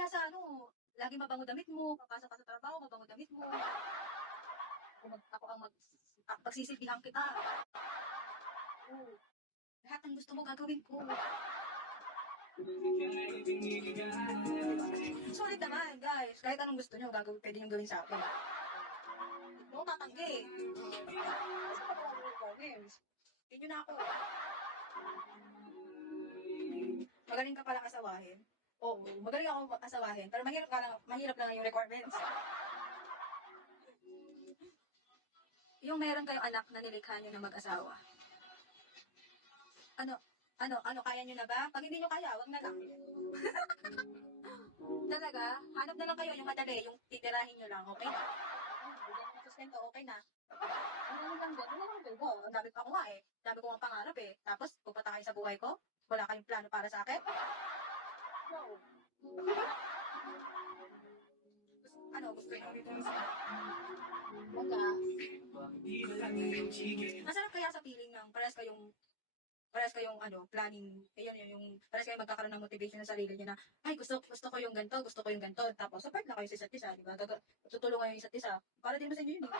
wala sa ano, lagi mabango damit mo, papasok ka sa trabaho, mabango damit mo. Ako ang pagsisilbihan kita. Oo. Lahat ng gusto mo gagawin ko. Sulit naman, guys. Kahit anong gusto nyo, pwede nyo gawin sa akin. Hindi mo tatanggi. Kasi pa ako ng comments. Hindi nyo na ako. Magaling ka pala asawahin. Oo, magaling ako asawahin. Pero mahirap lang yung requirements. Yung meron kayong anak na nilikha nyo na mag-asawa. Ano, kaya nyo na ba? Pag hindi nyo kaya, wag na lang. Talaga, hanap na lang kayo yung madali, yung titirahin nyo lang, okay na? Bigyan mo ng sustento, okay na. Ano lang din, ano lang din ko? Ang dami pa ko nga eh. Dami ko ang pangarap eh. Tapos, pupunta kayo sa buhay ko? Wala kayong plano para sa akin? No. Gusto nyo dito sa... Wala. Masarap kaya sa feeling ng parehas kayong planning, yung parehas kayong magkakaroon ng motivation sa sarili niyo na, ay, gusto ko yung ganito, gusto ko yung ganito. Tapos, support na kayo sa isa't isa, di ba? Tutulungan yung isa't isa. Para din mo sa inyo yun, eh.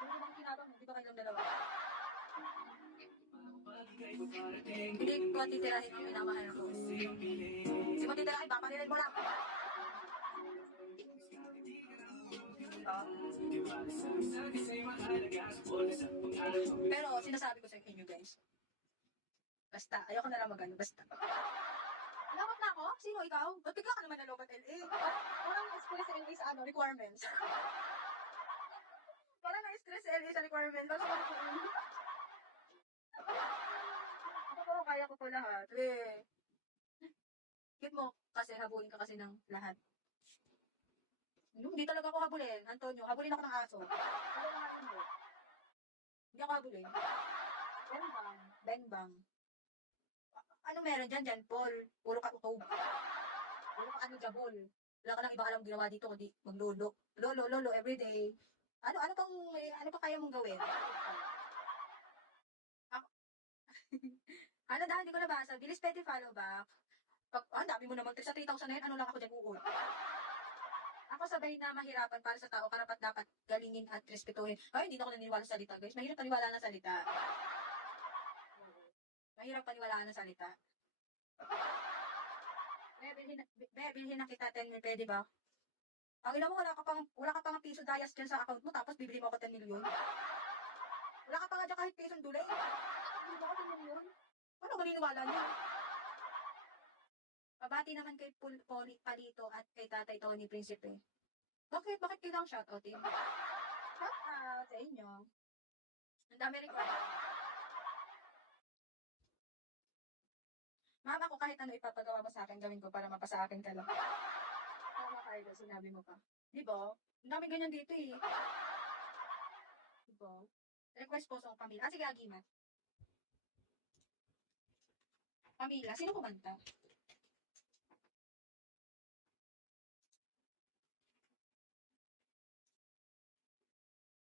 Hindi ba kinabang mo? Di ba kayong dalawa? Hindi ko titirahin ang minamahal ko. Hindi mo titirahin, papalilin mo lang. Pero, sinasabi ko sa inyo, guys. Basta, ayoko na lang magano, basta. Lawak na ako? Sino ikaw? Ba't bigla ka naman nalobat LA? Parang na-stress sa LA sa requirements. Parang na-stress sa LA sa requirements. Tapos ako po, kaya ko po lahat. Get mo, kasi habulin ka kasi ng lahat. Hindi talaga ako habulin, Antonio. Habulin ako ng aso. Hindi ako habulin. Bang bang. Ano meron dyan, Paul? Puro ka utog. Puro ka jabol. Wala ka nang ibang alam ginawa dito, kundi maglolo. Lolo, everyday. Ano pa kaya mong gawin? Ako, hindi ko nabasa. Bilis pwede follow back. Dami mo na mag-text sa 3,000 na yan. Ano lang ako dyan uod? Ako sabay na mahirapan para sa tao, karapat dapat galingin at respetuhin. Ay, hindi na ako naniniwala sa salita, guys. Mahirap paniwalaan ng salita. Mahirap paniwalaan ng salita. Bilhin na kita 10 mil, pwede ba? Ang ina mo, wala ka pang piso dayas dyan sa account mo, tapos bibili mo ako 10 milyon. Wala ka pa nga dyan kahit pisong dulay. Bibili mo ako 10 milyon. Ano maniniwala niyo? Pabati naman kay Poli Palito at kay Tatay Tony Principe. Bakit kailangang shoutoutin? Shoutout sa inyo. Ang dami rin ko. Mama ko, kahit ano ipapagawa mo sa akin, gawin ko para mapasa akin ka lang. Tama kayo, sinabi mo pa. Di ba? Ang dami ganyan dito eh. Di ba? Request po sa pamilya. Sige, Agimat. Pamilya, sino kumanta?